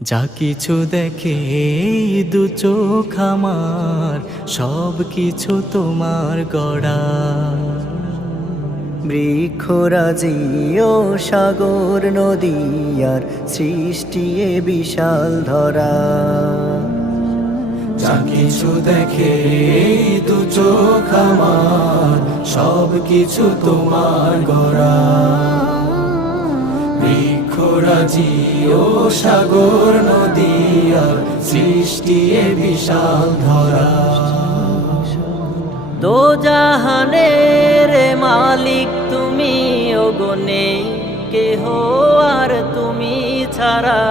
যা কিছু দেখে এই দু চোখ আমার, সব কিছু তোমার গড়া। বৃক্ষরাজি ও সাগর নদী আর সৃষ্টি এ বিশাল ধরা। যা কিছু দেখে এই দু চোখ আমার, সব কিছু তোমার গড়া। বৃক্ষরাজি ও সাগর নদী আর সৃষ্টি এ বিশাল ধরা। দো জাহানের মালিক তুমি, ওগো নেই কেহ আর তুমি ছাড়া।